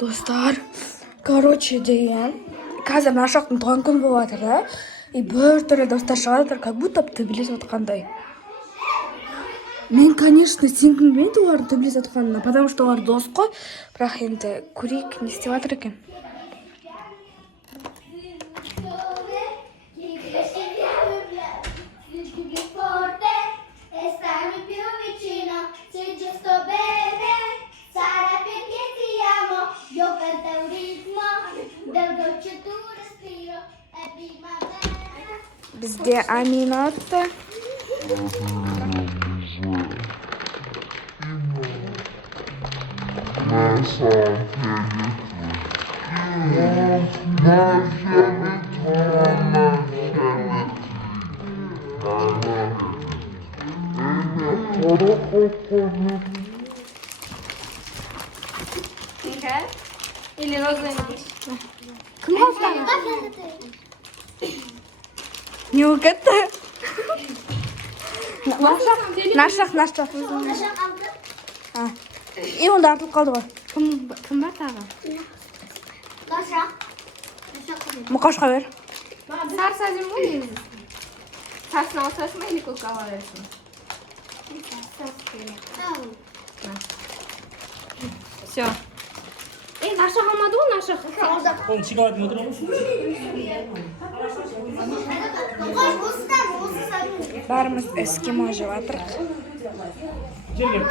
Do'stlar, короче degan, hozir Mashroqning tug'ilgan kuni bo'lyapti-da. Bir to'la do'stlar chiqadi, как будто Tbilisi o'tganday. Men, конечно, singlim bilmaydi ular Tbilisi o'tganini, потому что ular do'st-ku. Biroq endi ko'rik, ne isteyapti ekan. Bizga Aminata. Или розовый. Kim oldu? Ne o kadar? Nashaq. Ha. Unda artık kaldı var. Kim var tağı? Muqashqa ver. Sarsajim o'yingiz. Sarsni olsasmi или ko'kka olasizmi? Всё. Naша olmadi-ku, naша. Oğlum sigaret mi oturmuş? Barimiz Eskimo jeyapmiz. Gel gel.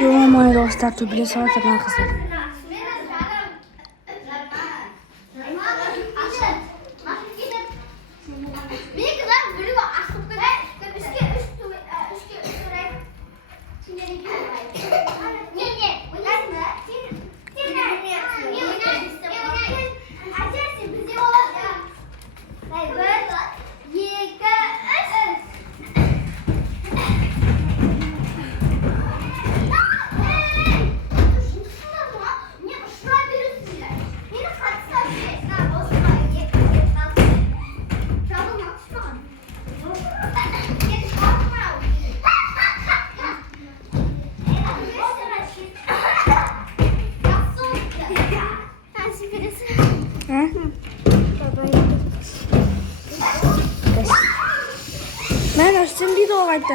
Yo'q, do'stlar, Tbilisi o'tirgan qizlar. Ben açtım bir de o vardı.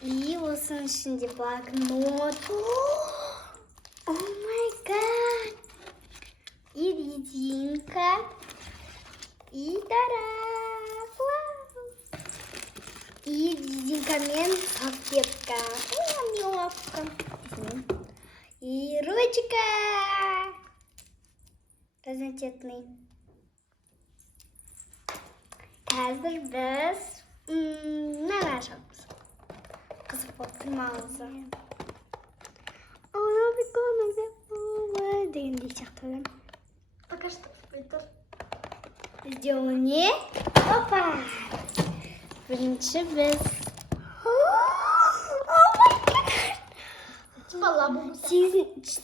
И осының ішінде блокнот. О май гад! И резинка. И тара. Вау! И резинкамен салфетка. О, милавка. И ручка. Разноцветный. Қазір біз нарашамыз. Қызық болып тұрмауызы. Она прикольно сделала. Дегендей сияқты. Пока что спойтер. Сделание. Опа! Бірінші біз.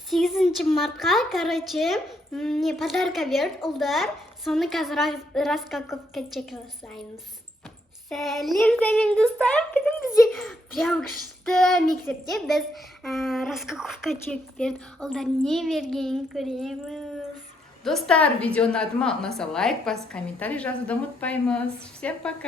Сегізінші мартқа, короче, мне подарка берді ұлдар. Соны қазір распаковка жасаймыз. Сәлем достар. Бүгін бізде прям күшті мектепте біз распаковка берді. Ұлдар не бергенін көреміз. Достар, видео ұнады ма? Ұнаса лайк басып, комментарий жазуды ұмытпаймыз. Всем пока!